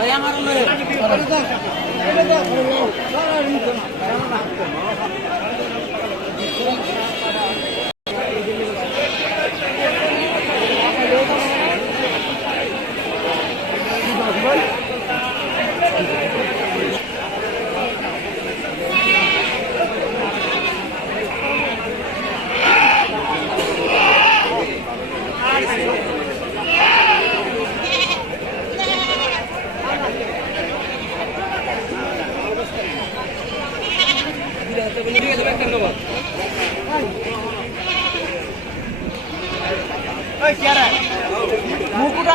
আমার মুকুটা